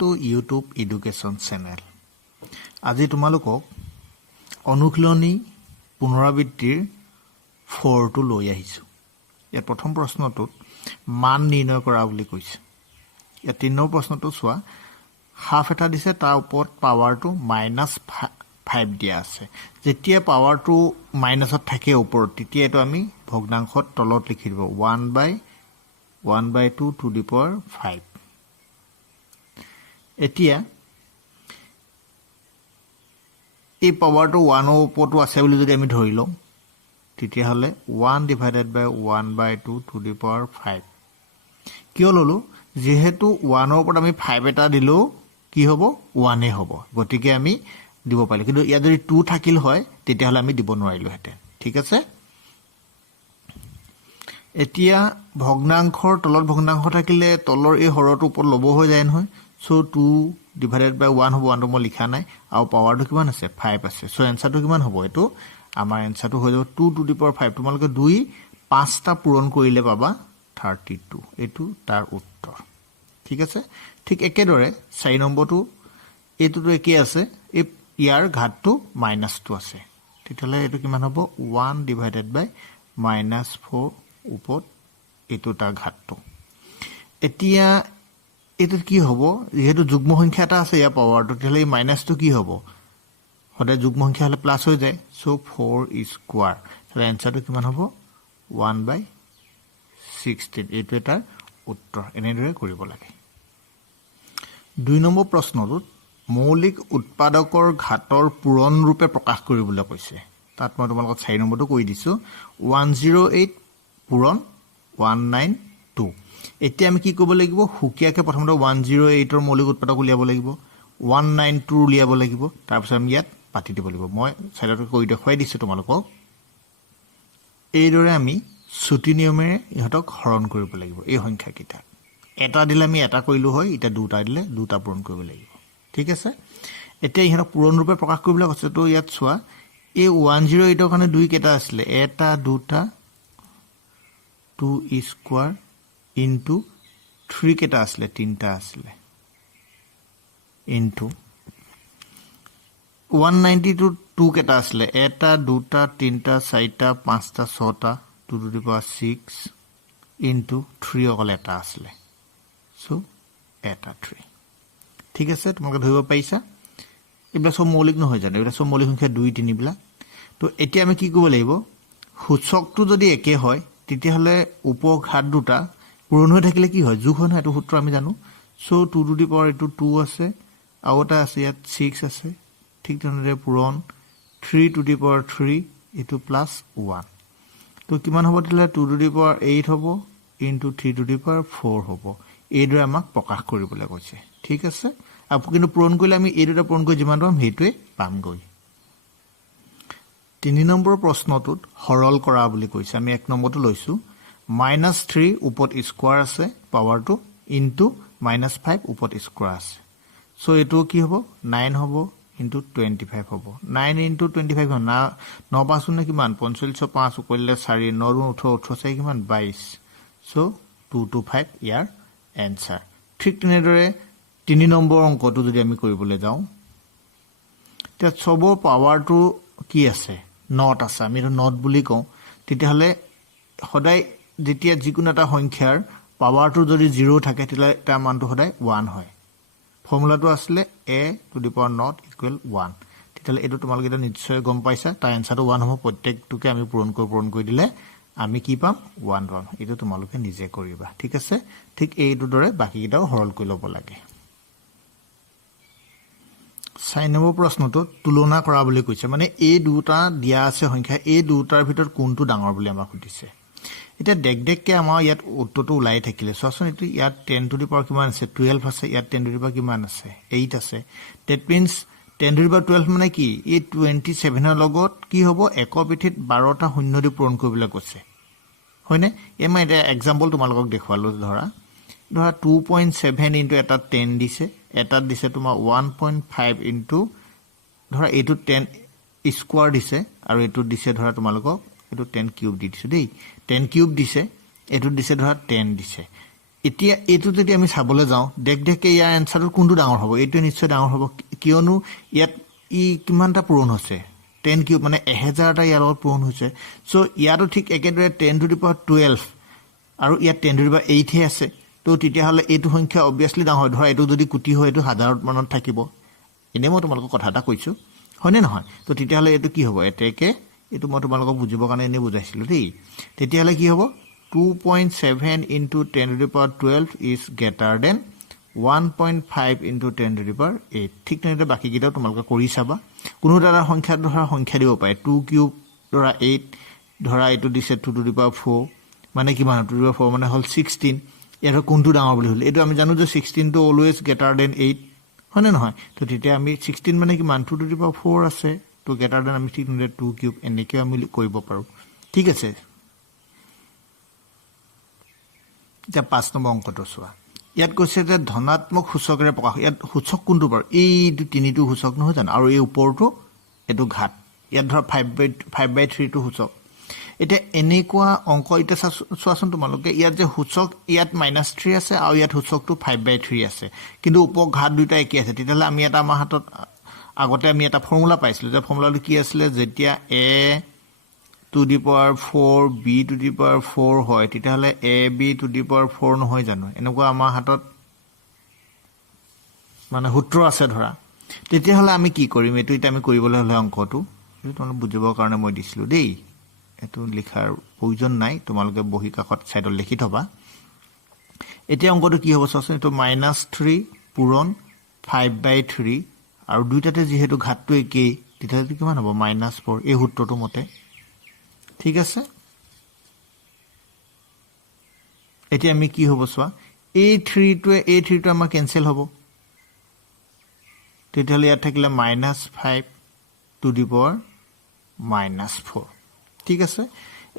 to YouTube Education Channel. আজি তোমালোকক অনুশীলনী পুনৰাবৃত্তিৰ 4 টো লৈ আহিছো। ইয়াৰ প্ৰথম প্ৰশ্নটোত মান নিৰ্ণয় কৰা বুলি কৈছে। ইয়াৰ 3 নম্বৰ প্ৰশ্নটো চোৱা হাফ এটা দিছে তাৰ ওপৰত পাৱাৰটো -5 দিয়া আছে। যেতিয়া পাৱাৰটো মাইনাসত থাকে ওপৰত তেতিয়া এটো আমি ভগ্নাংশত তলত লিখি দিব 1/2 to the power 5। এতিয়া এই পাৱাৰটো 1 ৰ ওপৰতো আছে বুলি যদি আমি ধৰি লওঁ তেতিয়া হলে 1/1/2 to the power 5 কিয় ললো যেহেতু 1 ৰ ওপৰত আমি 5 এটা দিলো কি হ'ব 1 এ হ'ব গতিকে আমি দিব পাৰিলো কিন্তু ইয়াত যদি 2 থাকিল হয় তেতিয়া হলে আমি দিব নোৱাৰিলো হেতে ঠিক আছে। এতিয়া ভগ্নাংশৰ তলত ভগ্নাংশ থাকিলে তলৰ এই হৰটো ওপৰত লব হৈ যায় নহয় সো 2/1 হ'ব 1 মই লিখা নাই আৰু পাৱাৰটো কিমান আছে 5 আছে সো এনসাৰটো কিমান হ'ব এটো আমাৰ এনসাৰটো হৈ যাব 2 to the power 5 তোমালোকে 2 5টা পূৰণ কৰিলে পাবা 32 এটো তাৰ উত্তৰ ঠিক আছে। ঠিক একেদৰে 4 নম্বৰটো এটোটো একে আছে ইয়াৰ ঘাতটো -2 আছে তেতিয়ালে এটো কিমান হ'ব 1/-4 ওপৰত এটো তাৰ ঘাতটো। এতিয়া এটো কি হ'ব যেহেতু যুগ্ম সংখ্যা এটা আছে ইয়াৰ পাৱাৰটো তেতিয়ালে মাইনাসটো কি হ'ব সদায় যুগ্ম সংখ্যা হলে প্লাস হৈ যায় সো 4 স্কয়াৰ তাহলে এনসাৰটো কিমান হ'ব 1/16 এটো তাৰ উত্তৰ এনেদৰে কৰিব লাগে। 2 নম্বৰ প্ৰশ্নটোত মৌলিক উৎপাদকৰ ঘাতৰ পূৰণ ৰূপে প্ৰকাশ কৰিবলৈ কৈছে তাত মই তোমালোকক 4 নম্বৰটো কৈ দিছো 108 পূৰণ 192 এতিয়া আমি কি কৰিব লাগিব হুকিয়াকে প্ৰথমতে 108 ৰ মৌলিক উৎপাদক উলিয়াব লাগিব 192 উলিয়াব লাগিব তাৰ পিছত আমি ইয়াত পাতি দিব লাগিব মই সাইডত কৈ দেখুৱাই দিছো তোমালোকক এইদৰে আমি ছুটি নিয়মেৰে ইহতক হৰণ কৰিব লাগিব এই সংখ্যা কিটা এটা দিলে আমি এটা কৰিলো হয় এটা দুটা দিলে দুটা পূৰণ কৰিব লাগিব ঠিক আছে। এতিয়া ইহতক পূৰণ ৰূপে প্ৰকাশ কৰিবলৈ কৈছে তো ইয়াত চোৱা এই 108 ৰ কাৰণে দুই কেটা আছিল এটা দুটা 2 স্কয়াৰ into 3 কেটা আসলে 3টা আসলে into 192 2 কেটা আসলে এটা দুটা 3টা 4টা 5টা 6টা 2 to the power 6 into 3 অকল এটা আসলে সো এটা 3 ঠিক আছে তোমালোকে ধৰিব পাইছা এইবিলাক সব মৌলিক নহয় জানো এইবিলাক সব মৌলিক সংখ্যা 2 3 বিলাক তো এতিয়া আমি কি কৰিব লাগিব সূচকটো যদি একে হয় তেতিয়া হলে উপঘাত দুটা পূৰণ হৈ থাকিলে কি হয় যোগ হয় না এটো সূত্ৰ আমি জানো সো 2 to the power এটো 2 আছে আৰু এটা আছে ইয়াত 6 আছে ঠিক তেনেদৰে পূৰণ 3 to the power 3 এটো প্লাস 1 তো কিমান হ'ব দিলে 2 to the power 8 হ'ব into 3 to the power 4 হ'ব এইদৰে আমাক প্ৰকাশ কৰিবলৈ কৈছে ঠিক আছে আপু কিন্তু পূৰণ কৰিলে আমি এই দুটা পূৰণ কৰি যিমান পাম হেইটোৱে পাম গৈ। 3 নম্বৰ প্ৰশ্নটোত হৰল কৰা বুলি কৈছে আমি 1 নম্বৰটো লৈছো -3 ওপৰত স্কয়াৰ আছে পাৱাৰটো ইনটু -5 ওপৰত স্কয়াৰ আছে সো এটো কি হ'ব 9 হ'ব ইনটু 25 হ'ব 9 ইনটু 25 না 9 5 নে কিমান 45 5 কৰিলে 4 9 18 18 কিমান 22 সো 225 ইয়াৰ এনসাৰ। ঠিক তেনেদৰে 3 নম্বৰ অংকটো যদি আমি কৰিবলৈ যাওঁ তে সবৰ পাৱাৰটো কি আছে নট আছে আমি এটো নট বুলি কওঁ তেতিয়া হলে সদায় যেতিয়া যিকোনো এটা সংখ্যাৰ পাৱাৰটো যদি 0 থাকে তেতিয়া তাৰ মানটো সদায় 1 হয় ফৰ্মুলাটো আসলে a to the power not equal 1 তেতিয়া এটো তোমালোকে এটা নিশ্চয় গম পাইছা তাৰ এনসাৰটো 1 হ'ব প্ৰত্যেকটোকে আমি পূৰণ কৰি দিলে আমি কি পাম 1 পাম এটো তোমালোকে নিজে কৰিবা ঠিক আছে। ঠিক এইটো দৰে বাকি কিটাও হৰল কৰি ল'ব লাগে। 4 নম্বৰ প্ৰশ্নটো তুলনা কৰা বুলি কৈছে মানে এই দুটা দিয়া আছে সংখ্যা এই দুটাৰ ভিতৰত কোনটো ডাঙৰ বুলি আমাক সুধিছে এটা দেখকে আমাৰ ইয়াত উত্তৰটো ওলাই থাকিলে সচোন এটো ইয়াত 10 to the power কিমান আছে 12 আছে ইয়াত 10 to the power কিমান আছে 8 আছে that means 10 to the power 12 মানে কি এই 27 ৰ লগত কি হ'ব একপিঠিত 12টা শূন্য দি পূৰণ কৰিবলৈ কৈছে হয়নে এমা এটা एग्जांपल তোমালোকক দেখুৱালো ধৰা 2.7 into এটা 10 দিছে এটা দিছে তোমাৰ 1.5 into ধৰা এটো 10 স্কয়াৰ দিছে আৰু এটো দিছে ধৰা তোমালোকক এটো 10 কিউব দি দিছো দেই 10 কিউব দিছে এটো দিছে ধৰা 10 দিছে এতিয়া এইটো যদি আমি চাবলৈ যাওঁ দেখকে ইয়াৰ এনচাৰটো কোনটো ডাঙৰ হ'ব এইটো নিশ্চয় ডাঙৰ হ'ব কিয়নো ইয়াত ই কিমানটা পূৰণ হৈছে 10 কিউব মানে 1000টা ইয়াৰ লগত পূৰণ হৈছে সো ইয়াতো ঠিক একেদৰে 10 টু দি পাৱাৰ 12 আৰু ইয়াত 10 টু দি পাৱাৰ 8 হে আছে তো তেতিয়াহ'লে এইটো সংখ্যা অবভিয়াছলি ডাঙৰ হয় ধৰা এইটো যদি কোটি হয় এইটো হাজাৰত মানত থাকিব এনে মই তোমালোকক কথা এটা কৈছো হয়নে নহয় তো তেতিয়াহ'লে এইটো কি হ'ব এতেকে এইটো মই তোমালোকক বুজিবৰ কাৰণে এনে বুজাইছিলো দেই তেতিয়াহ'লে কি হ'ব 2.7 into 10 to the power 12 is greater than 1.5 into 10 to the power 8 ঠিক তেনেদৰে বাকি কিটা তোমালোকে কৰি চাবা কোনো এটা সংখ্যা দিব পাৰে 2 কিউব ধৰা 8 ধৰা এইটো দিছে 2 to the power 4 মানে কিমান 2 to the power 4 মানে হল 16 এর কোনটো ডাঙৰ বুলি হল এটো আমি জানো যে 16 টো অলওয়েজ গ্ৰেটাৰ দেন 8 হয়নে নহয় তো তেতিয়া আমি 16 মানে কিমান 2 to the power 4 আছে তো গ্ৰেটাৰ দেন আমি ঠিক তেনেদৰে 2 কিউব এনেকৈ আমি কৰিব পাৰো ঠিক আছে এটা 5 নম্বৰ অংকটো চোৱা ইয়াত কৈছে যে ধনাত্মক সূচকৰে প্ৰকাশ ইয়াত সূচক কোনটো বাৰু এই তিনিটো সূচক নহয় জানো আৰু এই ওপৰটো এটো ঘাত ইয়াত ধৰ 5/3 টো সূচক এটা এনেকুৱা অংক এটা চোৱাচোন তোমালোকে ইয়াত যে সূচক ইয়াত -3 আছে আৰু ইয়াত সূচকটো 5/3 আছে কিন্তু ওপৰ ঘাত দুটা একে আছে তেতিয়ালে আমি এটা আমাৰ হাতত আগতে আমি এটা ফৰ্মুলা পাইছিলো যে ফৰ্মুলাটো কি আছিল যেতিয়া a to the power 4 b to the power 4 হয় তেতিয়ালে a b to the power 4 নহয় জানো এনেকুৱা আমাৰ হাতত মানে সূত্ৰ আছে ধৰা তেতিয়ালে আমি কি কৰিম এটো এটা আমি কৰিবলৈ হলে অংকটো তোমালোক বুজিবৰ কাৰণে মই দিছিলো দেই এটো লিখাৰ প্ৰয়োজন নাই তোমালোকে বহি কাকত সাইডত লিখি থবা এতিয়া অংকটো কি হ'ব চাচোন এটো -3 পূৰণ 5/3 আৰু দুইটাতে যেহেতু ঘাতটো একেই তেতিয়ালে কিমান হ'ব -4 এই সূত্ৰটো মতে ঠিক আছে এতিয়া আমি কি হ'ব চোৱা a3 টো আমাৰ কেনসেল হ'ব তেতিয়ালে ইয়াত থাকিলে -5 টু দি পাৱাৰ -4 ঠিক আছে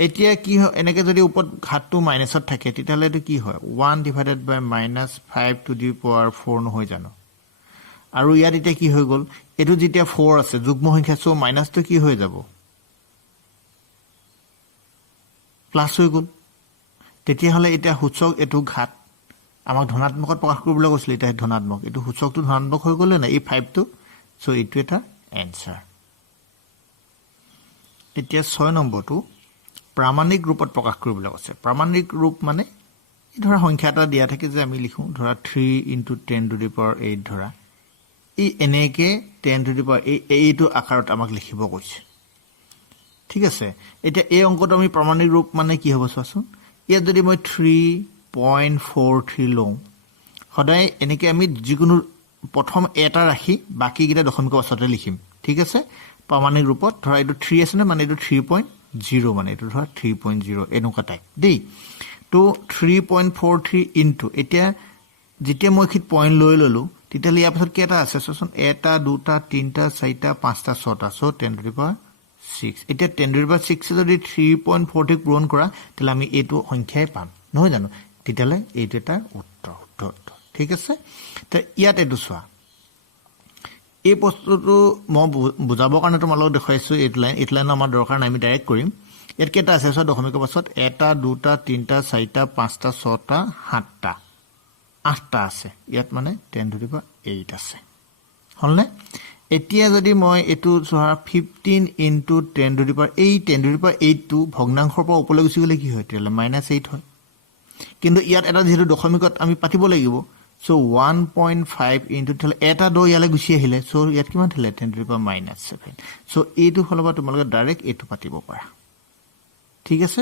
এতিয়া কি হয় এনেকে যদি ওপৰত ঘাতটো মাইনাসত থাকে তেতিয়ালে এটো কি হয় 1 divided by -5 to the power 4 নহয় জানো আৰু ইয়াত এটা কি হৈ গল এটো যেতিয়া 4 আছে যুগ্ম সংখ্যা সো মাইনাসটো কি হৈ যাব প্লাস হৈ গল তেতিয়াহলে এটা সূচক এটো ঘাত আমাক ধনাত্মকত প্ৰকাশ কৰিবলৈ কৈছিল এটা ধনাত্মক এটো সূচকটো ধনাত্মক হৈ গলে না এই 5 টো সো এটো এটা এনসাৰ এতিয়া 6 নম্বৰটো প্ৰামাণিক ৰূপত প্ৰকাশ কৰিবলৈ কৈছে প্ৰামাণিক ৰূপ মানে ধৰা সংখ্যা এটা দিয়া থাকে যে আমি লিখো ধৰা 3 into 10 to the power 8 ধৰা এই এনেকে 10 to the power 8 টো আকাৰত আমাক লিখিব কৈছে ঠিক আছে এটা এই অংকটো আমি প্ৰামাণিক ৰূপ মানে কি হ'ব চাচোন ইয়াত যদি মই 3.43 লওঁ সদায় এনেকে আমি যিকোনো প্ৰথম এটা ৰাখি বাকি কিটা দশমিক অৱস্থাতে লিখিম ঠিক আছে প্ৰামাণিক ৰূপত ধৰা এটো 3 আছে না মানে এটো 3.0 মানে এটো ধৰা 3.0 এনেকুৱা টাইপ দেই তো 3.43 ইনটু এতিয়া যেতিয়া মই খিত পইণ্ট লৈ ললো তেতিয়ালে ইয়াৰ পাছত কেটা আছে চাচোন এটা দুটা তিনটা চাৰিটা পাঁচটা ছটা সো 10 to the power 6 এতিয়া 10 to the power 6 যদি 3.40 পূৰণ কৰা তেলে আমি এটো সংখ্যাই পাম নহয় জানো তেতিয়ালে এইটো এটা উত্তৰ ঠিক আছে তে ইয়াত এটো চোৱা এই বস্তুটো মই বুজাবৰ কাৰণে তোমালোকক দেখাইছো এইট লাইন আমাৰ দৰকাৰ নাই আমি ডাইৰেক্ট কৰিম ইয়াত কেটা আছে সো দশমিকৰ পাছত এটা দুটা তিনটা চাৰিটা পাঁচটা ছটা সাতটা আঠটা আছে ইয়াত মানে 10 to the power 8 আছে হলনে এতিয়া যদি মই এটো ধৰা 15 into 10 to the power 8 10 to the power 8 টো ভগ্নাংশৰ পৰা ওপৰলৈ গুচি গলে কি হয় তেলে -8 হয় কিন্তু ইয়াত এটা যেহেতু দশমিকত আমি পাতিব লাগিব সো 1.5 into তেলে এটা দ ইয়ালে গুচি আহিলে সো ইয়াত কিমান থলে 10 to the power -7 সো এইটো হলবা তোমালোকে ডাইৰেক্ট এইটো পাতিব পাৰা ঠিক আছে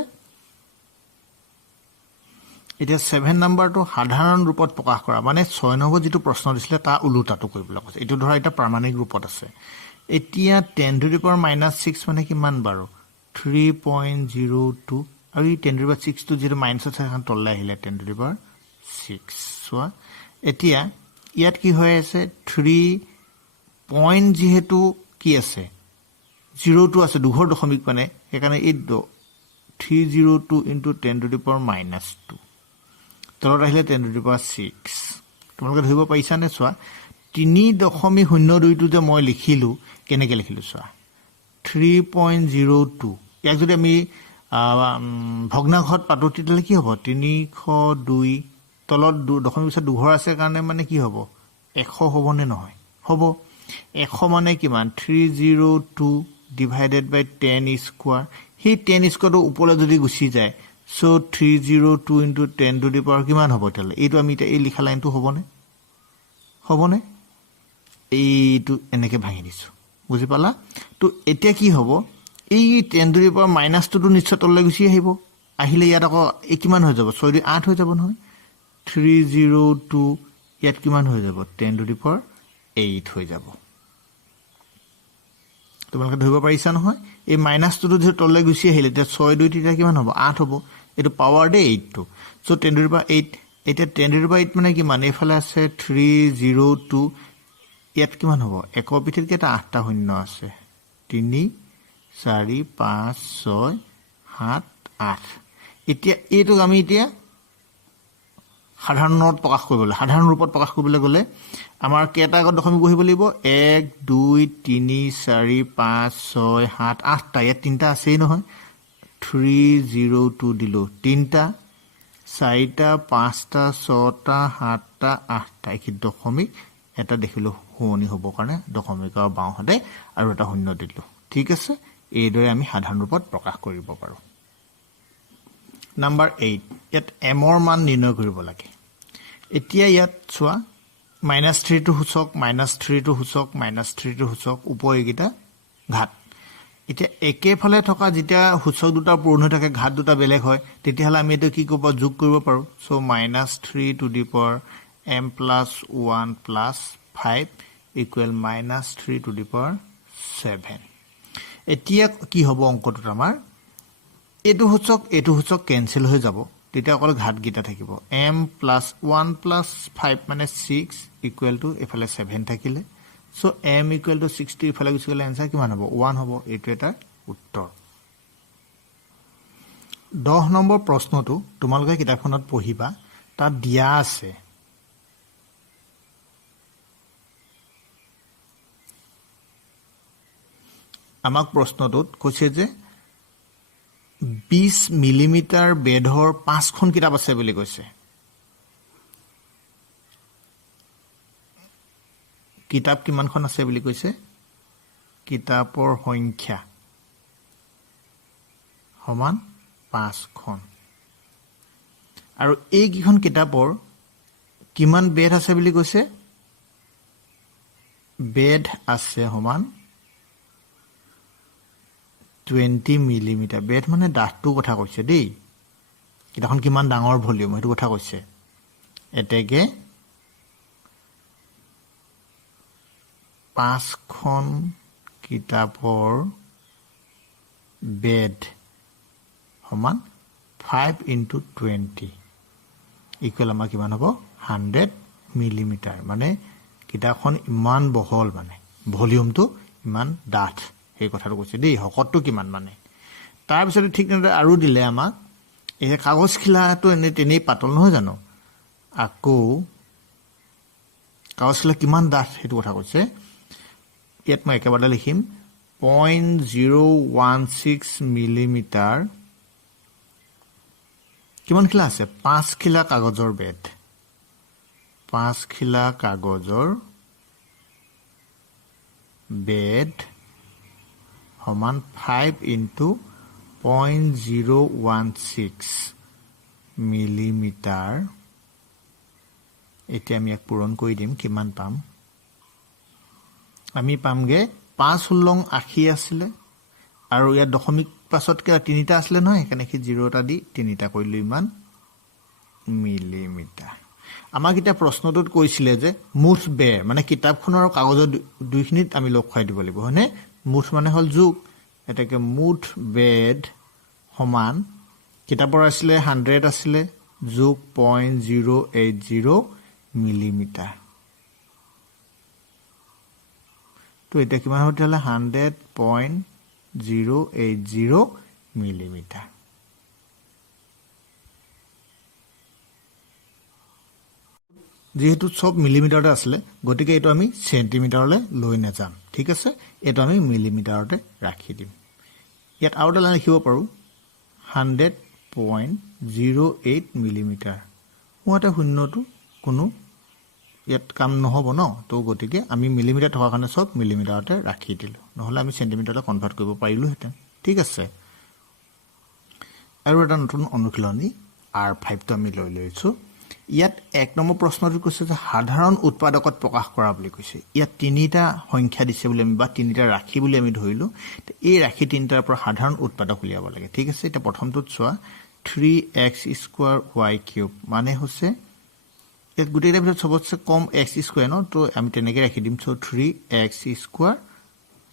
এতিয়া 7 নম্বৰটো সাধাৰণ ৰূপত প্ৰকাশ কৰা মানে 6 নম্বৰ যেটো প্ৰশ্ন দিছিলে তা উলুটাটো কৰিবলৈ কৈছে এটো ধৰা এটা প্ৰামাণিক ৰূপত আছে এতিয়া 10 to the power -6 মানে কিমান বাৰু 3.02 আৰু এই 10 to the power 6 টো যেটো মাইনাস আছে এখন তললে আহিলে 10 to the power 6 সোৱা এতিয়া ইয়াত কি হৈ আছে 3 পইণ্ট যেহেতু কি আছে 02 আছে দুঘৰ দশমিক মানে এখানে এই 302 into 10 to the power -2 তলত আহিলে 10 to the power 6 তোমালোকে ধৰিব পাইছা নে চোৱা 3.02 টো যে মই লিখিলো কেনেকে লিখিলো চোৱা 3.02 ইয়াক যদি আমি ভগ্নাংশত পাতো তেতিয়ালে কি হ'ব 302 তলত দশমিক পিছত দুঘৰ আছে কাৰণে মানে কি হ'ব 100 হ'বনে নহয় হ'ব 100 মানে কিমান 302 ডিভাইডেড বাই 10 স্কয়াৰ সেই 10 স্কয়াৰটো ওপৰলৈ যদি গুচি যায় so 302 into 10 to the power কিমান হ'ব তেলে এইটো আমি এটা এই লিখা লাইনটো হ'বনে এইটো এনেকে ভাঙি দিছো বুজি পালা তো এতিয়া কি হ'ব এই 10 to the power minus two নিশ্চয় তললৈ গুচি আহিব আহিলে ইয়াত আকৌ এই কিমান হৈ যাব 6 8 হৈ যাব নহয় 302 ইয়াত কিমান হৈ যাব 10 টু দি পাৱাৰ 8 হৈ যাব তোমালোকে ধৰিব পাৰিছা নহয় এই মাইনাস টু যদি তললৈ গুচি আহিলে তে 6 2 তেতিয়া কিমান হ'ব 8 হ'ব এটো পাৱাৰ দে 8 to so 10 to the power 8 এতিয়া 10 টু দি পাৱাৰ 8 মানে কিমান এইফালে আছে 302 ইয়াত কিমান হ'ব একৰ পিঠিত কেটা 8টা শূন্য আছে 3 4 5 6 7 8 এতিয়া এইটো আমি এতিয়া সাধাৰণ ৰূপত প্ৰকাশ কৰিবলৈ গলে আমাৰ কেটা আগত দশমিক বহিব লাগিব 1 2 3 4 5 6 7 8টা ইয়াত তিনটা আছেই নহয় 302 দিলো তিনটা 4টা 5টা 6টা 7টা 8টা এই দশমিক এটা দেখিলো হোনি হ'ব কাৰণে দশমিকৰ বাওঁহাতে আৰু এটা শূন্য দিলো ঠিক আছে এইদৰে আমি সাধাৰণ ৰূপত প্ৰকাশ কৰিব পাৰো নাম্বাৰ 8 ইয়াত m ৰ মান নিৰ্ণয় কৰিব লাগে এতিয়া ইয়াত চোৱা -3 টু সূচক -3 টু সূচক -3 টু সূচক উপৰিগিটা ঘাত এতিয়া একেফালে থকা যেতিয়া সূচক দুটা পূৰণ হৈ থাকে ঘাত দুটা বেলেগ হয় তেতিয়াহলে আমি এটো কি কৰিব যোগ কৰিব পাৰো so -3 two the power m + 1 + 5 equal -3 two the power 7 এতিয়া কি হ'ব অংকটোত আমাৰ এটো সূচক কেনসেল হৈ যাব তেতিয়া অকল ঘাত গিটা থাকিব m + 1 + 5 মানে 6 ইকুৱেল টু এফালে 7 থাকিলে সো m ইকুৱেল টু 60 ইফালে গুচি গলে आंसर কিমান হ'ব 1 হ'ব এটো এটা উত্তৰ 10 নম্বৰ প্ৰশ্নটো তোমালোকে কিতাপখনত পঢ়িবা তাত দিয়া আছে আমাক প্ৰশ্নটোত কৈছে যে 20 মিলিমিটাৰ বেধৰ 5খন কিতাপ আছে বুলি কৈছে কিতাপ কিমানখন আছে বুলি কৈছে কিতাপৰ সংখ্যা সমান 5খন আৰু এই কিখন কিতাপৰ কিমান বেধ আছে বুলি কৈছে বেধ আছে সমান 20 মিলিমিটাৰ বেধ মানে ডাঠটো কথা কৈছে দেই কিতাপখন কিমান ডাঙৰ ভলিউম হেতু কথা কৈছে এতেকে 5খন কিতাপৰ বেধ সমান 5 * 20 ইকুৱেল আমাৰ কিমান হ'ব 100 মিলিমিটাৰ মানে কিতাপখন ইমান বহল মানে ভলিউমটো ইমান ডাঠ এই কথাটো কৈছে দেই হকতটো কিমান মানে তাৰ পিছত ঠিক তেনেদৰে আৰু দিলে আমাক এই কাগজ খিলাটো এনে তেনেই পাতল নহয় জানো আকৌ কাগজ খিলা কিমান ডাঠ হেতু কথা কৈছে ইয়াত মই একেবাৰে লিখিম 0.016 মিলিমিটাৰ কিমান খিলা আছে 5 খিলা কাগজৰ বেধ 5 খিলা কাগজৰ বেধ সমান 5 * 0.016 মিলিমিটাৰ এতিয়া আমি এক পূৰণ কৰি দিম কিমান পাম আমি পামগে 5 ষোল্লং 80 আছিলে আৰু ইয়াত দশমিক পাছতকে তিনিটা আছিলে নহয় এখানে কি 0 টা দি তিনিটা কৰিলো ইমান মিলিমিটাৰ আমাক এটা প্ৰশ্নটোত কৈছিলে যে মুঠ বেৰ মানে কিতাপখনৰ কাগজৰ দুইখিনিত আমি লগ খাই দিব লাগিব হয়নে মুঠ মানে হল যোগ এটাকে মুঠ বেদ সমান কিতাপৰ আছিলে 100 আছিলে যোগ 0.080 মিলিমিটাৰ তো এটা কিমান হ'ব তেলে 100.080 মিলিমিটাৰ যেহেতু সব মিলিমিটাৰতে আছিলে গতিকে এটো আমি সেন্টিমিটাৰলৈ লৈ না যাম ঠিক আছে এটো আমি মিলিমিটাৰতে ৰাখি দিম ইয়াত আউট লাইন লিখিব পাৰো 100.08 মিলিমিটাৰ সোঁহাতে শূন্যটো কোনো ইয়াত কাম নহ'ব ন তো গতিকে আমি মিলিমিটাৰ থকাৰ কাৰণে চব মিলিমিটাৰতে ৰাখি দিলোঁ নহ'লে আমি চেণ্টিমিটাৰলৈ কনভাৰ্ট কৰিব পাৰিলোহেঁতেন ঠিক আছে আৰু এটা নতুন অনুশীলনী R5টো আমি লৈ লৈছোঁ ইয়াত 1 নম্বৰ প্ৰশ্নটো কৈছে যে সাধাৰণ উৎপাদকত প্ৰকাশ কৰা বুলি কৈছে ইয়াত তিনিটা সংখ্যা দিছে বুলি আমি বা তিনিটা ৰাশি বুলি আমি ধৰিলোঁ এই ৰাশি তিনিটাৰ পৰা সাধাৰণ উৎপাদক উলিয়াব লাগে ঠিক আছে এটা প্ৰথমটোত চোৱা 3x স্কয়াৰ y কিউব মানে হৈছে ইয়াত গোটেইটা ভিতৰত সবতছে কম x স্কয়াৰ ন তো আমি তেনেকৈ ৰাখি দিম সো 3x স্কয়াৰ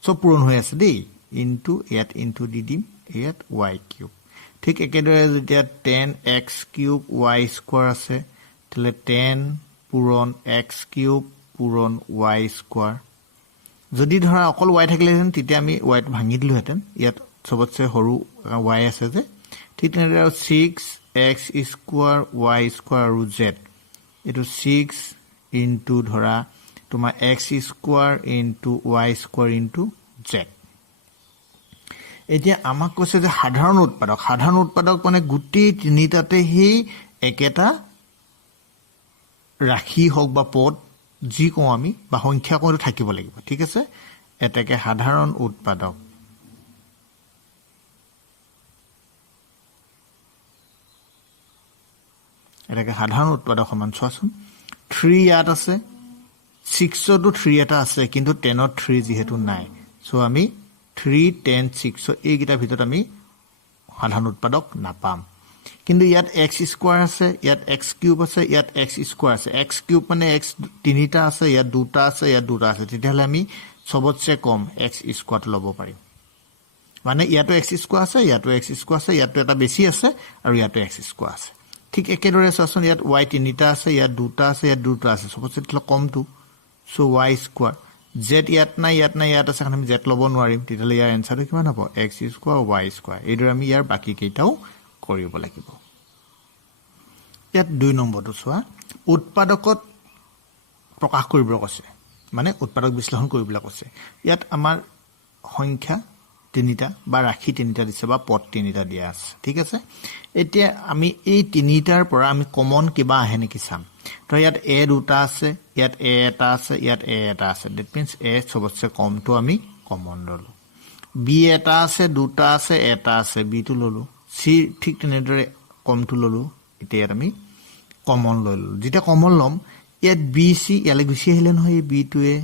সব পূৰণ হৈ আছে দেই ইনটু ইয়াত ইনটু দি দিম ইয়াত y কিউব ঠিক একেদৰে যেতিয়া 10x কিউব y স্কয়াৰ আছে তাহলে 10 পূৰণ x কিউব পূৰণ y স্কয়াৰ যদি ধৰা অকল y থাকিলেহেঁতেন তেতিয়া আমি y টো ভাঙি দিলোহেঁতেন ইয়াত সবতছে সৰু y আছে যে ঠিক তেনেদৰে 6x স্কয়াৰ y স্কয়াৰ আৰু z এটো 6 ইনটু ধৰা তোমাৰ x square into y square into z এতিয়া আমাক কৈছে যে সাধাৰণ উৎপাদক মানে গুটি তিনিটাতে হি একেটা ৰাশি হওক বা পদ যি কও আমি বা সংখ্যা কোনটো থাকিব লাগিব ঠিক আছে এটাকে সাধাৰণ উৎপাদক সমান চোৱাচোন 3 ইয়াত আছে 6 তো 3 এটা আছে কিন্তু 10 ত 3 যেহেতু নাই সো আমি 3 10 6 এই গিটা ভিতৰত আমি সাধাৰণ উৎপাদক নাপাম কিন্তু ইয়াত x স্কয়াৰ আছে ইয়াত x কিউব আছে ইয়াত x স্কয়াৰ আছে x কিউব মানে x তিনিটা আছে ইয়াত দুটা আছে ইয়াত দুটা আছে তেতিয়াহলে আমি সবতছে কম x স্কয়াৰ ল'ব পাৰিম মানে ইয়াতো x স্কয়াৰ আছে ইয়াতো x স্কয়াৰ আছে ইয়াতো এটা বেছি আছে আৰু ইয়াতো x স্কয়াৰ আছে ঠিক একেদৰে চাচোন ইয়াত y তিনিটা আছে ইয়াত দুটা আছে ইয়াত দুটা আছে সবতছে কমটো সো y স্কয়াৰ z ইয়াত নাই ইয়াত আছে কাৰণ আমি z ল'ব নোৱাৰিম তেতিয়াহলে ইয়াৰ এনসাৰটো কিমান হ'ব x স্কয়াৰ y স্কয়াৰ এইদৰে আমি ইয়াৰ বাকি কেইটাও কৰিব লাগিব ইয়াত 2 নম্বৰটো চোৱা উৎপাদকত প্ৰকাশ কৰিব কৈছে মানে উৎপাদক বিশ্লেষণ কৰিবলৈ কৈছে ইয়াত আমাৰ সংখ্যা তিনিটা বা ৰাশি তিনিটা দিছে বা পদ তিনিটা দিয়া আছে ঠিক আছে এতিয়া আমি এই তিনিটাৰ পৰা আমি কমন কিবা আহে নেকি চাম তো ইয়াত a দুটা আছে ইয়াত a এটা আছে ইয়াত a এটা আছে দ্যাট মিন্স a সবতছে কমটো আমি কমন ললো b এটা আছে দুটা আছে এটা আছে b টো ললো c ঠিক তেনেদৰে কমটো ললো এতিয়া ইয়াত আমি কমন ললো যেটা কমন লম ইয়াত b c ইয়ালে গুছি আহিলে নহয় b টোৱে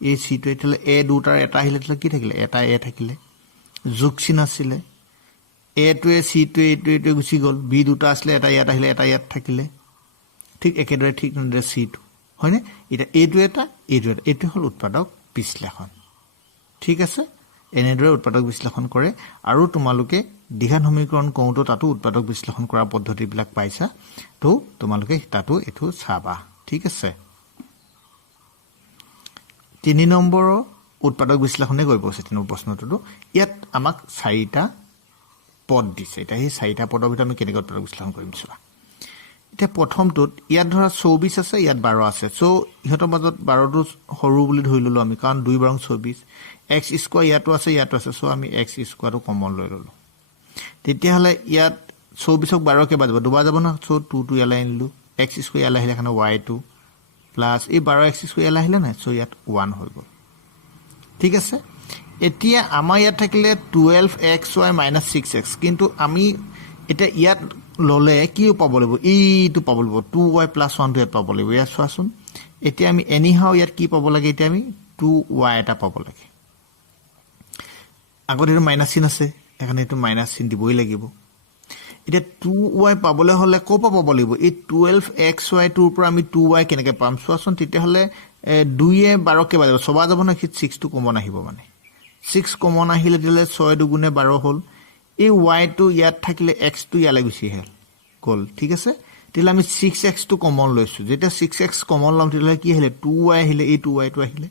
a c টোৱে তেলে a দুটাৰ এটা আহিলে তেলে কি থাকিলে এটা a থাকিলে যোগচিন আছিলে a টোৱে c টোৱে এইটো গুছি গল b দুটা আসলে এটা ইয়াত আহিলে এটা ইয়াত থাকিলে ঠিক একেদৰে ঠিক তেনেদৰে c টো হয়নে এটা এইটো এটা এইটো হল উৎপাদক বিশ্লেষণ ঠিক আছে এনেদৰে উৎপাদক বিশ্লেষণ কৰে আৰু তোমালোকে দ্বিঘাত সমীকৰণ কওঁতো তাতো উৎপাদক বিশ্লেষণ কৰা পদ্ধতিবিলাক পাইছা তো তোমালোকে তাতো এটো চাবা ঠিক আছে 3 নম্বৰ উৎপাদক বিশ্লেষণে কৰিব আছে 3 প্ৰশ্নটো ইয়াত আমাক 4টা পদ দিছে এটা এই 4টা পদৰ ভিতৰত আমি কেনেকৈ উৎপাদক বিশ্লেষণ কৰিম চোৱা এটা প্ৰথমটোত ইয়াত ধৰা 24 আছে ইয়াত 12 আছে সো ইহতৰ মাজত 12 টো সৰু বুলি ধৰি ললো আমি কাৰণ 2 বাৰং 24 x স্কয়াৰ ইয়াতো আছে সো আমি x স্কয়াৰটো কমন লৈ ললো তেতিয়াহলে ইয়াত 24 ক 12 কে বাজব দুবাৰ যাব না সো 2 টো ইয়ালে আনিলো x স্কয়াৰ ইয়ালে আহিলে কাৰণে y2 প্লাস এই 12x স্কয়াৰ ইয়ালে আহিলে না সো ইয়াত 1 হৈ গল ঠিক আছে এতিয়া আমাৰ ইয়াত থাকিলে 12xy - 6x কিন্তু আমি এটা ইয়াত ললে কি পাব লাগিব এইটো পাব লাগিব 2y + 1 টো ইয়াত পাব লাগিব ইয়াত চোৱাচোন এতিয়া আমি এনিহাও ইয়াত কি পাব লাগে এতিয়া আমি 2y এটা পাব লাগে আগতে এটো মাইনাস চিন আছে এখানে এটো মাইনাস চিন দিবই লাগিব এটা 2y পাবলে হলে কো পাব লাগিব এই 12xy টোৰ পৰা আমি 2y কেনেকৈ পাম চোৱাচোন তেতিয়া হলে 2 এ 12 কে বাজিব সবা যাব না কি 6 টো কমন আহিব মানে 6 কমন আহিলে দিলে 6 দুগুণে 12 হল এই y টো ইয়াত থাকিলে x টো ইয়ালে গুছি হেল গল ঠিক আছে তেলে আমি 6x টো কমন লৈছো যেটা 6x কমন লম তেলে কি হেলে 2y আহিলে এই 2y টো আহিলে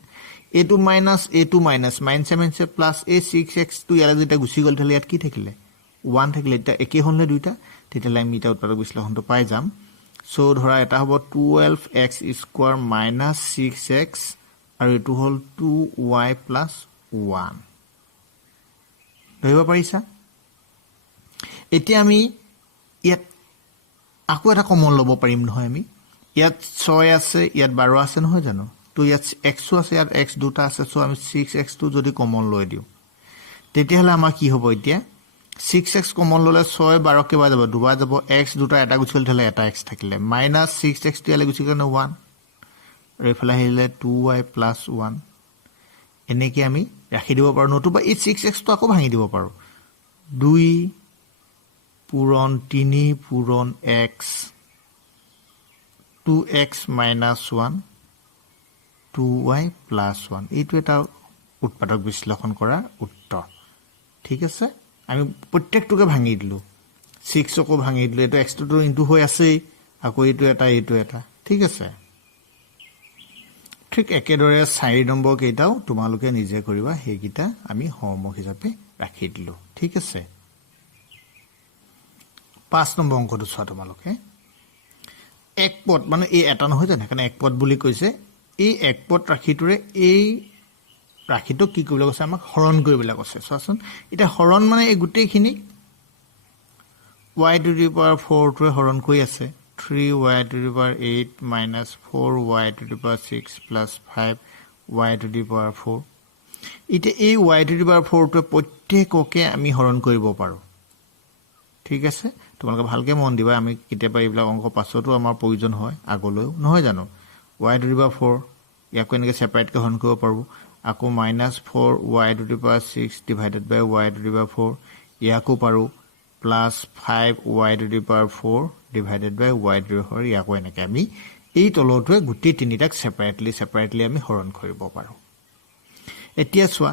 a2 - a2 - -7 plus a 6x টো ইয়ালে যেটা গুছি গল তেলে ইয়াত কি থাকিলে 1 থাকিলে এটা একে হলে দুইটা তেতিয়ালে আমি এটা উৎপাদক বিশ্লেষণটো পাই যাম সো ধৰা এটা হ'ব 12x স্কয়াৰ - 6x আৰু এটো হল 2y + 1 ধৰিব পাৰিছা এতিয়া আমি ইয়াত আকৌ এটা কমন ল'ব পাৰিম নহয় আমি ইয়াত 6 আছে ইয়াত 12 আছে নহয় জানো তো ইয়াত x আছে ইয়াত x দুটা আছে সো আমি 6x টো যদি কমন লৈ দিও তেতিয়াহলে আমাৰ কি হ'ব এতিয়া 6x কমন ললে 6 12 কে বাই যাব দুবাৰ যাব x দুটা এটা গুছিল থলে এটা x থাকিলে -6x টিয়ালে গুছিল কাৰণে 1 ৰেফালে আহিলে 2y + 1 এনেকে আমি ৰাখি দিব পাৰো নতুবা এই 6x তো আকৌ ভাঙি দিব পাৰো 2 পূৰণ 3 পূৰণ x 2x - 1 2y + 1 এইটো এটা উৎপাদক বিশ্লেষণ কৰা উত্তৰ ঠিক আছে আমি প্ৰত্যেকটোকে ভাঙি দিলো 6 কো ভাঙি দিলো এটো x টো ইনটু হৈ আছে আকৌ এইটো এটা ঠিক আছে ঠিক একেদৰে 4 নম্বৰ কেইটাও তোমালোকে নিজে কৰিবা হেকিটা আমি হোমৱৰ্ক হিচাপে ৰাখি দিলো ঠিক আছে 5 নম্বৰ অংকটো চোৱা তোমালোকে এক পদ মানে এই এটা নহয় জানে কাৰণ এক পদ বুলি কৈছে এই এক পদ ৰাখিটোৰে এই ৰাখিটো কি কৰিব কৈছে আমাক হৰণ কৰিবলৈ কৈছে চোৱাচোন এটা হৰণ মানে এই গুটেইখিনি y to the power 4 টোৱে হৰণ কৰি আছে 3y to the power 8 minus 4y to the power 6 plus 5y to the power 4 ইতে এই y to the power 4 টোৱে প্ৰত্যেককে আমি হৰণ কৰিব পাৰো ঠিক আছে তোমালোকে ভালকে মন দিবা আমি কিতেবা এইবিলাক অংক পাছতো আমাৰ প্ৰয়োজন হয় আগলৈ নহয় জানো y to the power 4 ইয়াকো এনেকে সেপাৰেট কে হৰণ কৰিব পাৰো আকৌ -4y to the power 6 divided by y to the power 4 ইয়াকো পাৰো plus 5y to the power 4 divided by y to the power ইয়াকো এনেকে আমি এই তলটোৱে গুটি তিনিটাক সেপাৰেটলি আমি হৰণ কৰিব পাৰো এতিয়া চোৱা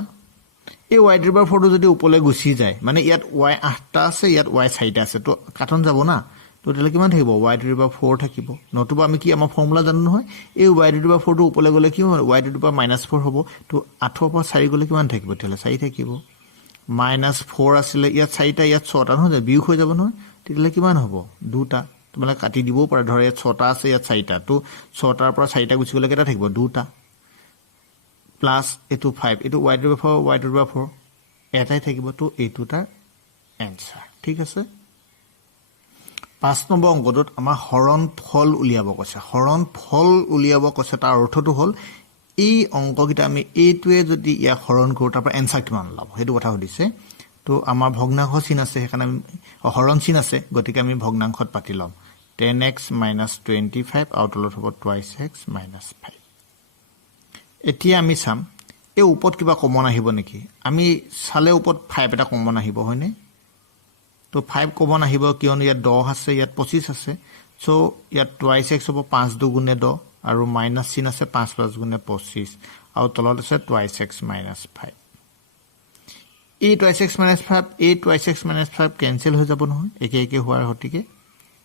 এই y to the power 4 টো যদি উপলে গুছি যায় মানে ইয়াত y 8টা আছে ইয়াত y 4টা আছে তো কাটন যাব না তো তেলে কিমান থাকিব y to the power 4 থাকিব নতুবা আমি কি আমাৰ ফৰ্মুলা জানো নহয় এই y to the power 4 টো উপলে গলে কি হ'ব y to the power -4 হ'ব তো 8 ৰ পৰা 4 গলে কিমান থাকিব তেলে 4 থাকিব -4 আছিল ইয়াত 4টা ইয়াত 6টা নহয় বিয়োগ হৈ যাব নহয় তেলে কিমান হ'ব দুটা তোমালে কাটি দিব পাৰে ধৰে ইয়াত 6টা আছে ইয়াত 4টা তো 6টাৰ পৰা 4টা গুছি গলে কেটা থাকিব দুটা প্লাস এটো 5 এটো y to the power 4 এটাই থাকিব তো এইটো তাৰ এনসাৰ ঠিক আছে 5 নম্বৰ অংকটোত আমাৰ হৰণ ফল উলিয়াব কৈছে হৰণ ফল উলিয়াব কৈছে তাৰ অৰ্থটো হ'ল এই অংককিটা আমি এইটোৱে যদি ইয়া হৰণ কৰো তাৰ পৰা এনসাৰ কিমান লাভ হেতু কথা সুধিছে তো আমাৰ ভগ্নাংশ চিন আছে হেকানে হৰণ চিন আছে গতিকে আমি ভগ্নাংশত পাতি লম 10x - 25 আউটলত হ'ব 2x - 5 এতিয়া আমি চাম এই উপত কিবা কমন আহিব নেকি আমি সালে উপত 5 এটা কমন আহিব হয়নে তো 5 কমন আহিব কিয়নো ইয়াত 10 আছে ইয়াত 25 আছে সো ইয়াত 2x হ'ব 5 দুগুণে 10 আৰু মাইনাস চিন আছে 5 + গুণে 25 আৰু তলত আছে 2x - 5 এই 2x - 5 এই 2x - 5 কেনসেল হৈ যাব নহয় একে হোৱাৰ হতিকে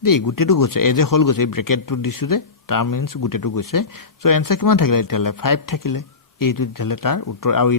দেই গুটেটো গৈছে এ যে হল গৈছে ব্ৰেকেটটো দিছো যে তাৰ মিন্স গুটেটো গৈছে সো এনসাৰ কিমান থাকিলে তেলে 5 থাকিলে এইটো দিলে তাৰ উত্তৰ আৰু